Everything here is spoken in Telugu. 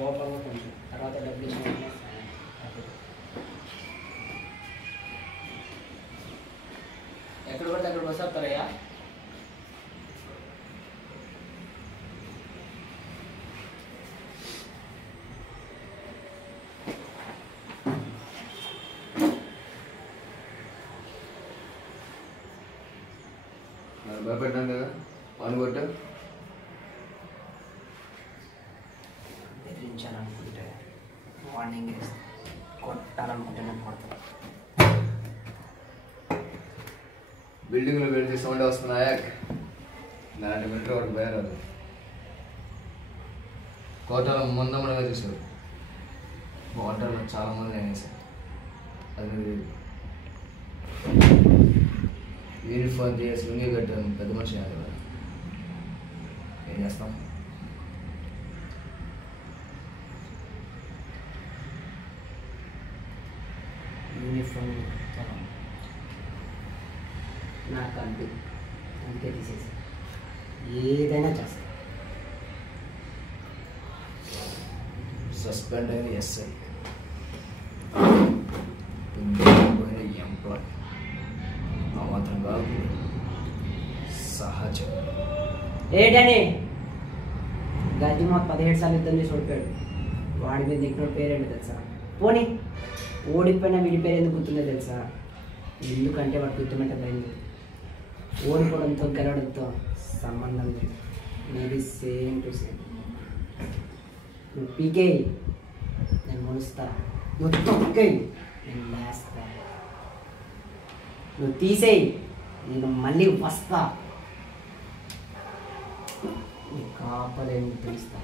కోపంగా కొంచెం తర్వాత డబ్బులు ఇచ్చిన ఎక్కడ పడితే అక్కడ బస్ వస్తారయ్యా. భయపెట్టాను కదా అనుకోట్టు బెదిరించాలనుకుంటే వార్నింగ్ వేస్తే కొట్టాలనుకుంటే నేను కొడతాను. బిల్డింగ్లో పెడితే సౌండ్ వస్తున్నాయా? నాటి మిలిటరీ ఒకటి భయరాదు. కోటలో ముందమ్మగా చూసారు. కోటలో చాలామంది అనేసారు. అది యూనిఫామ్ చేసి లుంగి కట్టాను. పెద్ద మనిషి కదా, ఏం చేస్తాం? యూనిఫామ్ నాకు అందుకే తీసేసి ఏదైనా చేస్తాను. సస్పెండ్ అయిన ఎస్ఐ, పోయిన ఎంప్లాయ్, ఆ మాత్రం కాదు సహజం. ఏంటని గడ్డి మాకు 17 సార్లు యుద్ధం చేసి ఓడిపోయాడు. వాడి మీద దిక్కున పేరేంటి తెలుసా? పోనీ ఓడిపోయినా వీడి పేరు ఎందుకు గుర్తుందో తెలుసా? ఎందుకంటే వాడు గుర్తుమంటే పోయింది. ఓడిపోవడంతో గెలవడంతో సంబంధం లేదు. Maybe same to same. నువ్వు పీకే నేను ములుస్తా, నువ్వు తొక్కేయి నేను లేస్తా, నువ్వు తీసేయి నేను మళ్ళీ వస్తా, నీ కాపలేని తెలుస్తా.